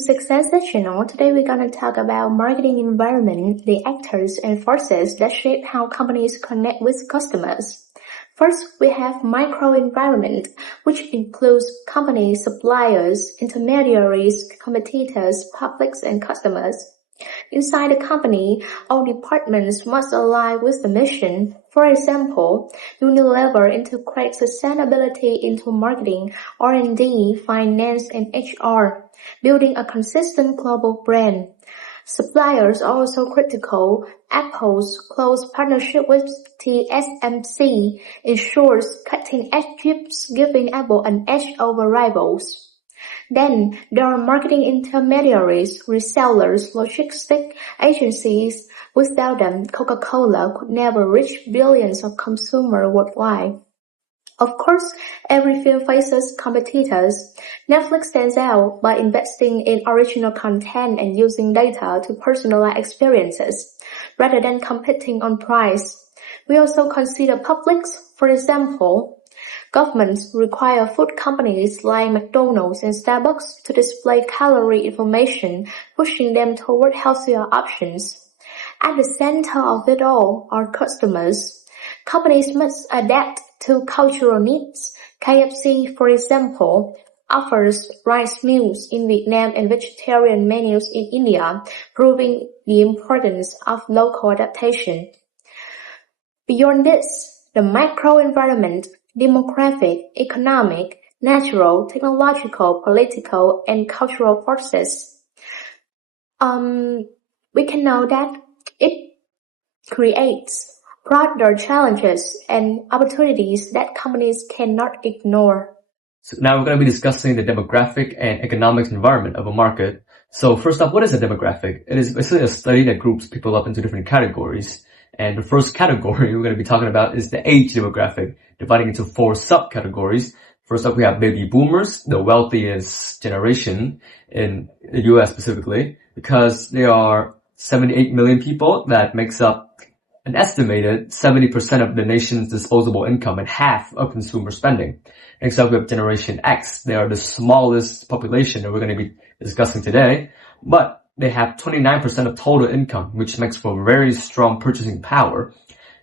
Success Channel. Today we're going to talk about marketing environment, the actors and forces that shape how companies connect with customers. First, we have microenvironment, which includes companies, suppliers, intermediaries, competitors, publics, and customers. Inside the company, all departments must align with the mission. For example, Unilever integrates sustainability into marketing, R&D, finance, and HR, building a consistent global brand. Suppliers are also critical. Apple's close partnership with TSMC ensures cutting-edge chips, giving Apple an edge over rivals. Then, there are marketing intermediaries, resellers, logistic agencies. Without them, Coca-Cola could never reach billions of consumers worldwide. Of course, every film faces competitors. Netflix stands out by investing in original content and using data to personalize experiences, rather than competing on price. We also consider publics. For example, governments require food companies like McDonald's and Starbucks to display calorie information, pushing them toward healthier options. At the center of it all are customers. Companies must adapt to cultural needs. KFC, for example, offers rice meals in Vietnam and vegetarian menus in India, proving the importance of local adaptation. Beyond this, the microenvironment, demographic, economic, natural, technological, political, and cultural forces. We can know that it creates broader challenges and opportunities that companies cannot ignore. So now we're going to be discussing the demographic and economic environment of a market. So first up, what is a demographic? It is basically a study that groups people up into different categories. And the first category we're going to be talking about is the age demographic, dividing into 4 subcategories. First up, we have baby boomers, the wealthiest generation in the US specifically, because there are 78 million people that makes up an estimated 70% of the nation's disposable income and half of consumer spending. Next up, we have Generation X. They are the smallest population that we're going to be discussing today, but they have 29% of total income, which makes for very strong purchasing power.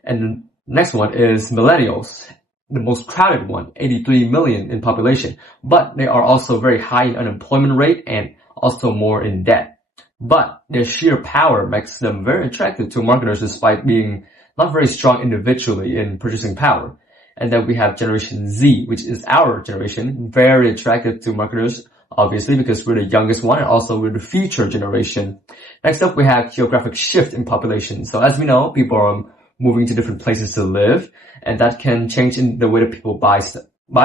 And the next one is millennials, the most crowded one, 83 million in population, but they are also very high in unemployment rate and also more in debt. But their sheer power makes them very attractive to marketers despite being not very strong individually in purchasing power. And then we have Generation Z, which is our generation, very attractive to marketers, obviously, because we're the youngest one and also we're the future generation. Next up, we have geographic shift in population. So as we know, people are moving to different places to live, and that can change in the way that people buy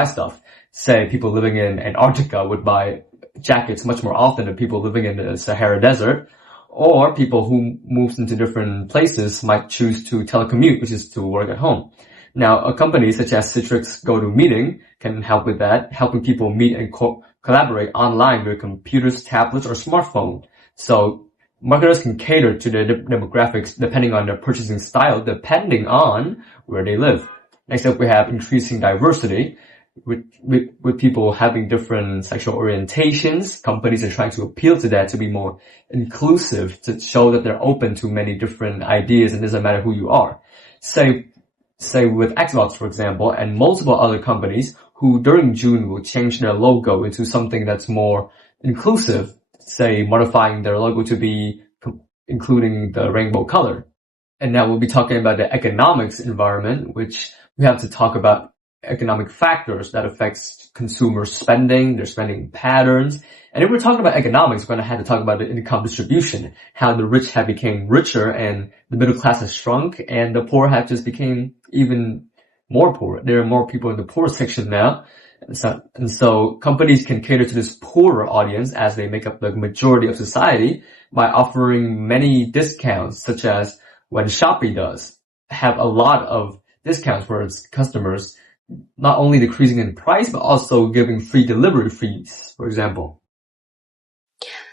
stuff. Say people living in Antarctica would buy jackets much more often than people living in the Sahara Desert, or people who moves into different places might choose to telecommute, which is to work at home. Now, a company such as Citrix GoToMeeting can help with that, helping people meet and collaborate online with computers, tablets, or smartphone. So marketers can cater to their demographics depending on their purchasing style, depending on where they live. Next up, we have increasing diversity. With people having different sexual orientations, companies are trying to appeal to that to be more inclusive, to show that they're open to many different ideas and it doesn't matter who you are. Say with Xbox, for example, and multiple other companies who during June will change their logo into something that's more inclusive, say modifying their logo to be including the rainbow color. And now we'll be talking about the economics environment, which we have to talk about economic factors that affects consumer spending, their spending patterns. And if we're talking about economics, we're going to have to talk about the income distribution, how the rich have become richer and the middle class has shrunk and the poor have just become even more poor. There are more people in the poor section now. And so companies can cater to this poorer audience as they make up the majority of society by offering many discounts, such as when Shopee does have a lot of discounts for its customers, not only decreasing in price, but also giving free delivery fees, for example.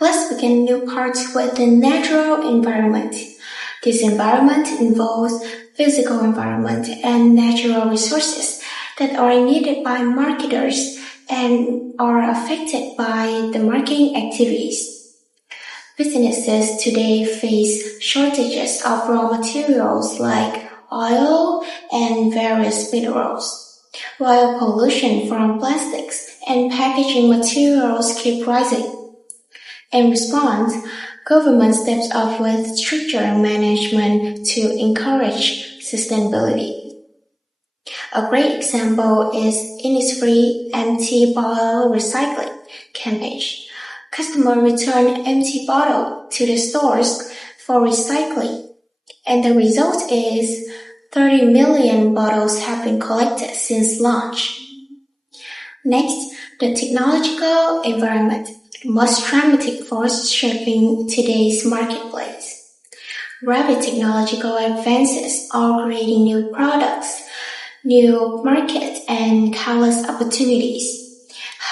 Let's begin new part with the natural environment. This environment involves physical environment and natural resources that are needed by marketers and are affected by the marketing activities. Businesses today face shortages of raw materials like oil and various minerals, while pollution from plastics and packaging materials keep rising. In response, government steps up with stricter management to encourage sustainability. A great example is Innisfree empty bottle recycling campaign. Customers return empty bottle to the stores for recycling, and the result is 30 million bottles have been collected since launch. Next, the technological environment, the most dramatic force shaping today's marketplace. Rapid technological advances are creating new products, new markets, and countless opportunities.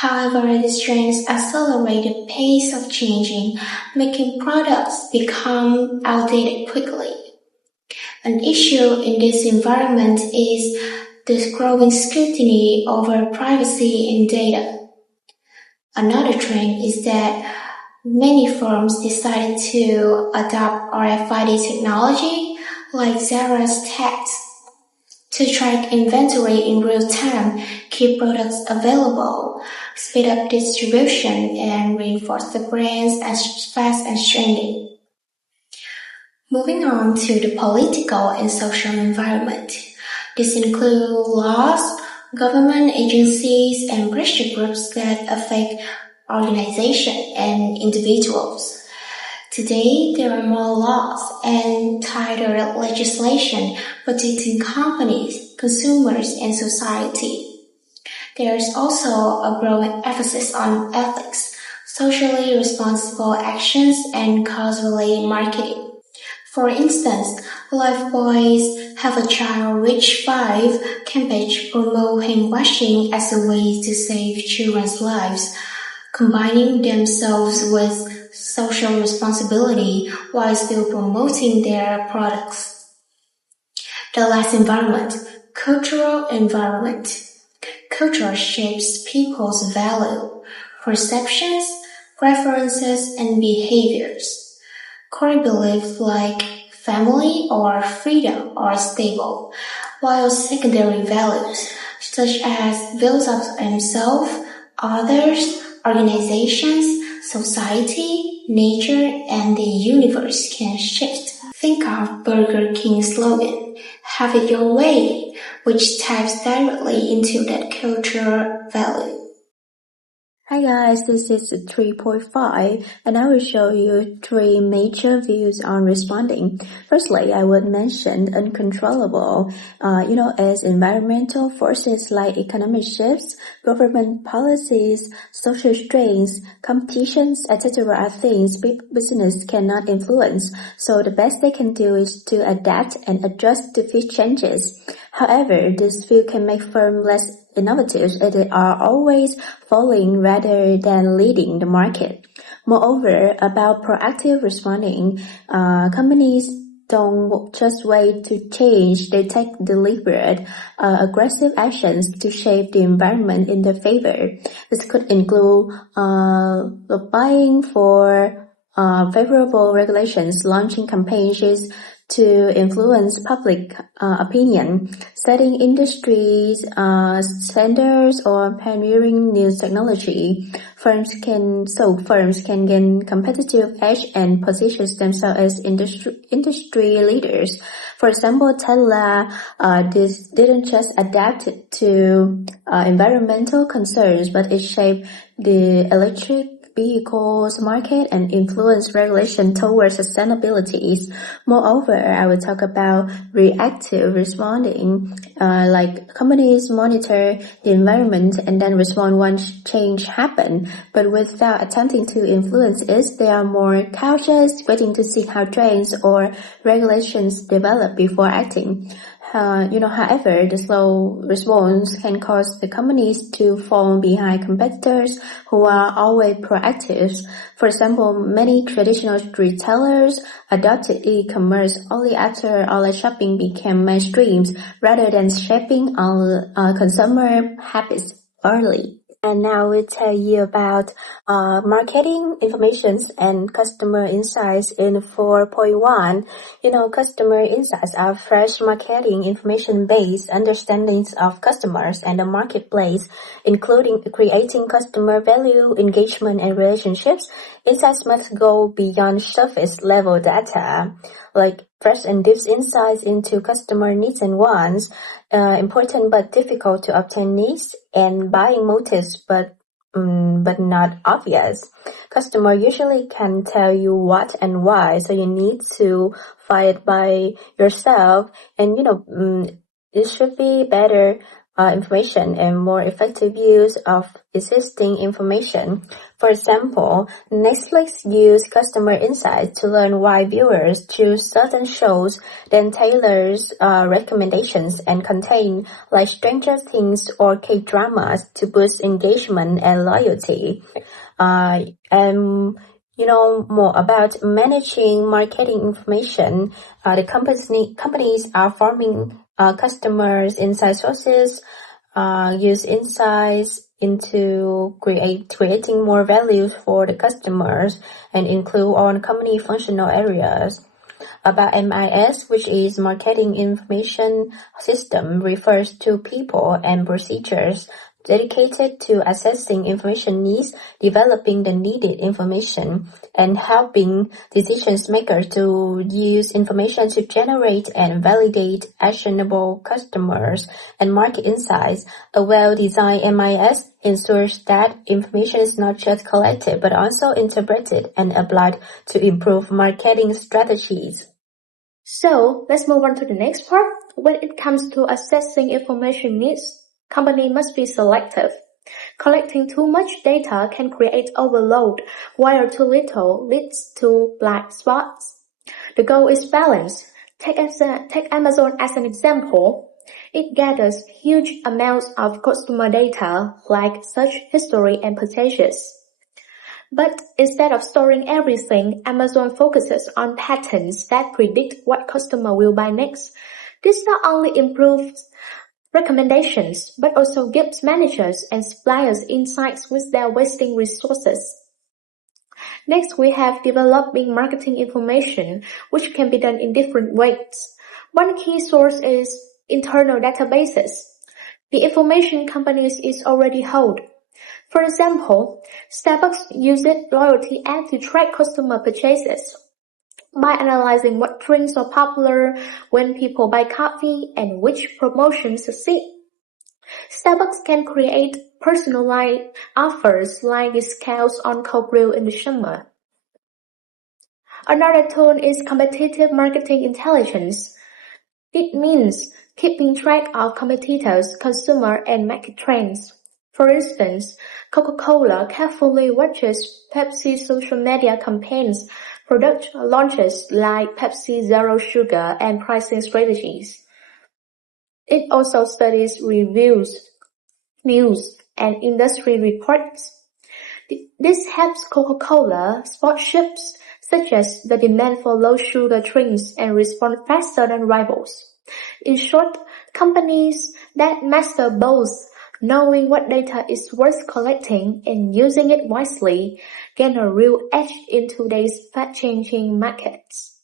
However, these trends accelerate the pace of changing, making products become outdated quickly. An issue in this environment is the growing scrutiny over privacy and data. Another trend is that many firms decided to adopt RFID technology like Zara's tags to track inventory in real time, keep products available, speed up distribution, and reinforce the brands as fast as trending. Moving on to the political and social environment. This includes laws, government agencies, and pressure groups that affect organizations and individuals. Today, there are more laws and tighter legislation protecting companies, consumers, and society. There is also a growing emphasis on ethics, socially responsible actions, and cause-related marketing. For instance, Lifebuoy's Have a Child Reach 5 campaign promotes handwashing as a way to save children's lives, combining themselves with social responsibility while still promoting their products. The last environment, cultural environment. Culture shapes people's value, perceptions, preferences, and behaviors. Core beliefs like family or freedom are stable, while secondary values such as views of himself, others, organizations, society, nature, and the universe can shift. Think of Burger King's slogan, "Have it your way," which taps directly into that cultural value. Hi guys, this is 3.5 and I will show you 3 major views on responding. Firstly, I would mention uncontrollable, as environmental forces like economic shifts, government policies, social strains, competitions, etc. are things business cannot influence, so the best they can do is to adapt and adjust to these changes. However, this view can make firms less innovative as they are always following rather than leading the market. Moreover, about proactive responding, companies don't just wait to change, they take deliberate, aggressive actions to shape the environment in their favor. This could include lobbying for favorable regulations, launching campaigns to influence public opinion, setting industries standards, or pioneering new technology. Firms can gain competitive edge and position themselves as industry leaders. For example, Tesla didn't just adapt to environmental concerns, but it shaped the electric vehicles market and influence regulation towards sustainability. Moreover, I will talk about reactive responding, like companies monitor the environment and then respond once change happens, but without attempting to influence it. They are more cautious, waiting to see how trends or regulations develop before acting. However, the slow response can cause the companies to fall behind competitors who are always proactive. For example, many traditional retailers adopted e-commerce only after online shopping became mainstream, rather than shaping consumer habits early. And now we'll tell you about marketing informations and customer insights in 4.1. Customer insights are fresh marketing information-based understandings of customers and the marketplace, including creating customer value, engagement, and relationships. Insights must go beyond surface-level data, like fresh and deep insights into customer needs and wants, important but difficult to obtain needs, and buying motives but not obvious. Customer usually can tell you what and why, so you need to find it by yourself. And it should be better information and more effective use of existing information. For example, Netflix used customer insights to learn why viewers choose certain shows, then tailors recommendations and content like Stranger Things or K-dramas to boost engagement and loyalty. And more about managing marketing information. The companies are forming customers insight sources, use insights into creating more value for the customers, and include on company functional areas. About MIS, which is Marketing Information System, refers to people and procedures dedicated to assessing information needs, developing the needed information, and helping decision makers to use information to generate and validate actionable customers and market insights. A well-designed MIS ensures that information is not just collected but also interpreted and applied to improve marketing strategies. So, let's move on to the next part. When it comes to assessing information needs, company must be selective. Collecting too much data can create overload, while too little leads to blind spots. The goal is balance. Take Amazon as an example. It gathers huge amounts of customer data like search history and purchases. But instead of storing everything, Amazon focuses on patterns that predict what customer will buy next. This not only improves recommendations, but also gives managers and suppliers insights without wasting resources. Next, we have developing marketing information, which can be done in different ways. One key source is internal databases. The information companies is already hold. For example, Starbucks uses loyalty app to track customer purchases. By analyzing what drinks are popular, when people buy coffee, and which promotions succeed, Starbucks can create personalized offers like discounts on cold brew in the summer. Another tool is competitive marketing intelligence. It means keeping track of competitors, consumer, and market trends. For instance, Coca-Cola carefully watches Pepsi's social media campaigns, product launches like Pepsi Zero Sugar, and pricing strategies. It also studies reviews, news, and industry reports. This helps Coca-Cola spot shifts such as the demand for low-sugar drinks and respond faster than rivals. In short, companies that master both, knowing what data is worth collecting and using it wisely, gain a real edge in today's fast-changing markets.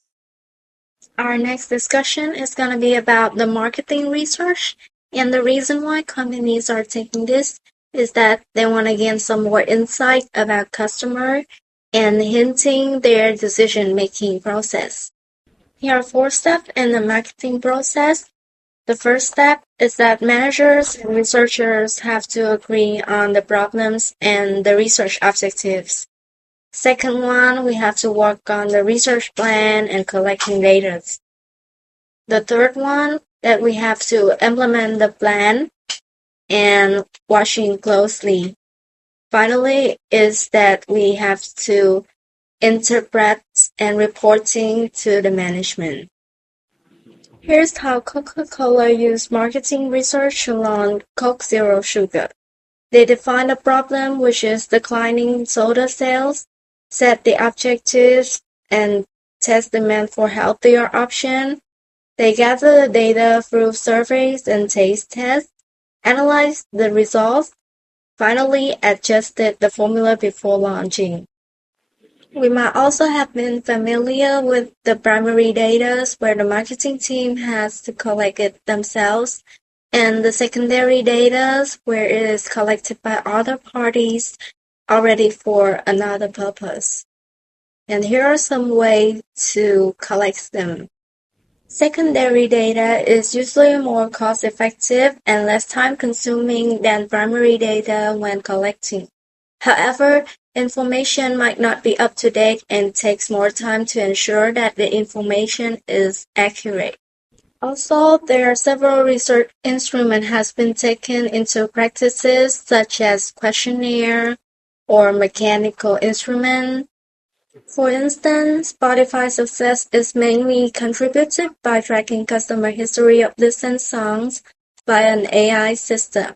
Our next discussion is going to be about the marketing research, and the reason why companies are taking this is that they want to gain some more insight about customer and hinting their decision-making process. Here are 4 steps in the marketing process. The first step is that managers and researchers have to agree on the problems and the research objectives. Second one, we have to work on the research plan and collecting data. The third one, that we have to implement the plan and watching closely. Finally, is that we have to interpret and reporting to the management. Here's how Coca-Cola used marketing research to launch Coke Zero Sugar. They defined a problem, which is declining soda sales, set the objectives, and test demand for healthier option. They gather the data through surveys and taste tests, analyze the results, finally adjusted the formula before launching. We might also have been familiar with the primary data where the marketing team has to collect it themselves, and the secondary data where it is collected by other parties already for another purpose. And here are some ways to collect them. Secondary data is usually more cost-effective and less time-consuming than primary data when collecting. However, information might not be up-to-date and takes more time to ensure that the information is accurate. Also, there are several research instruments has been taken into practices such as questionnaire or mechanical instrument. For instance, Spotify's success is mainly contributed by tracking customer history of listened songs by an AI system.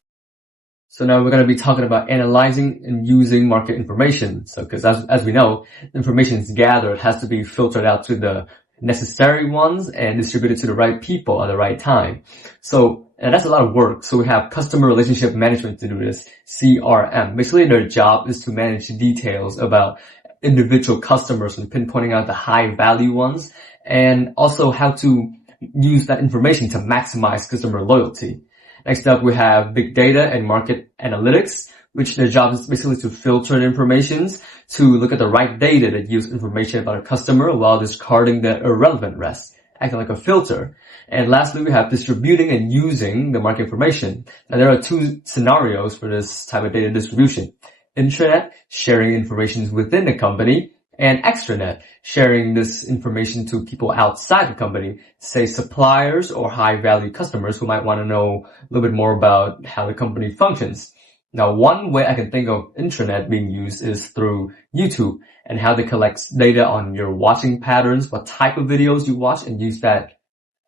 So now we're going to be talking about analyzing and using market information. So because as we know, information is gathered, has to be filtered out to the necessary ones and distributed to the right people at the right time. So and that's a lot of work. So we have customer relationship management to do this, CRM. Basically their job is to manage details about individual customers and pinpointing out the high value ones, and also how to use that information to maximize customer loyalty. Next up, we have big data and market analytics, which their job is basically to filter the information, to look at the right data that gives information about a customer while discarding the irrelevant rest, acting like a filter. And lastly, we have distributing and using the market information. Now, there are two scenarios for this type of data distribution. Intranet, sharing information within the company, and extranet, sharing this information to people outside the company, say suppliers or high-value customers who might want to know a little bit more about how the company functions. Now, one way I can think of intranet being used is through YouTube and how they collect data on your watching patterns, what type of videos you watch, and use that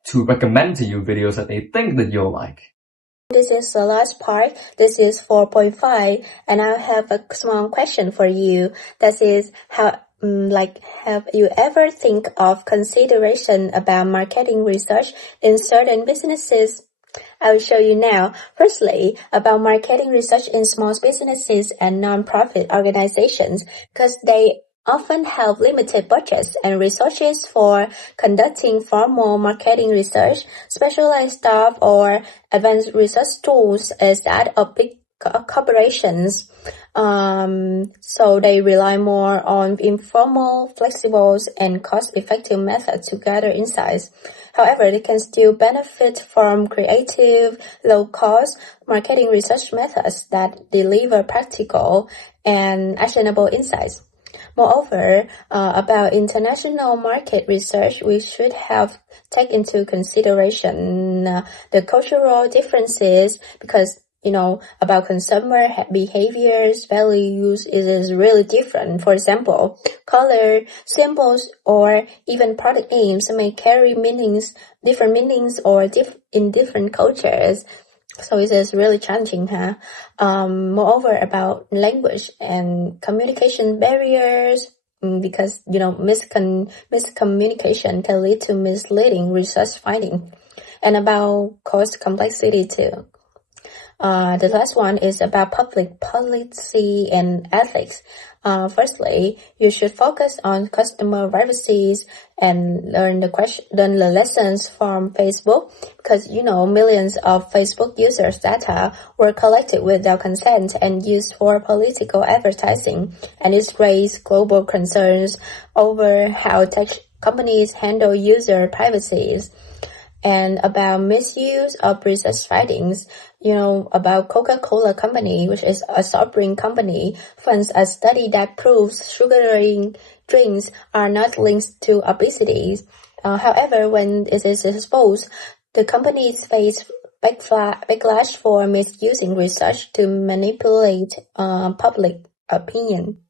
to recommend to you videos that they think that you'll like. This is the last part. This is 4.5, and I have a small question for you. That is, have you ever think of consideration about marketing research in certain businesses? I will show you now. Firstly, about marketing research in small businesses and non-profit organizations, because they often have limited budgets and resources for conducting formal marketing research. Specialized staff or advanced research tools is that of big corporations. So they rely more on informal, flexible, and cost-effective methods to gather insights. However, they can still benefit from creative, low-cost marketing research methods that deliver practical and actionable insights. Moreover, about international market research, we should have take into consideration the cultural differences, because about consumer behaviors, values is really different. For example, color, symbols, or even product names may carry different meanings or in different cultures. So it is really challenging, Moreover, about language and communication barriers, because, miscommunication can lead to misleading research finding. And about cost complexity too. The last one is about public policy and ethics. Firstly, you should focus on customer privacy and learn the lessons from Facebook, because millions of Facebook users' data were collected without consent and used for political advertising, and it's raised global concerns over how tech companies handle user privacy. And about misuse of research findings, about Coca-Cola Company, which is a soft drink company, funds a study that proves sugary drinks are not linked to obesity. However, when it is exposed, the companies face backlash for misusing research to manipulate public opinion.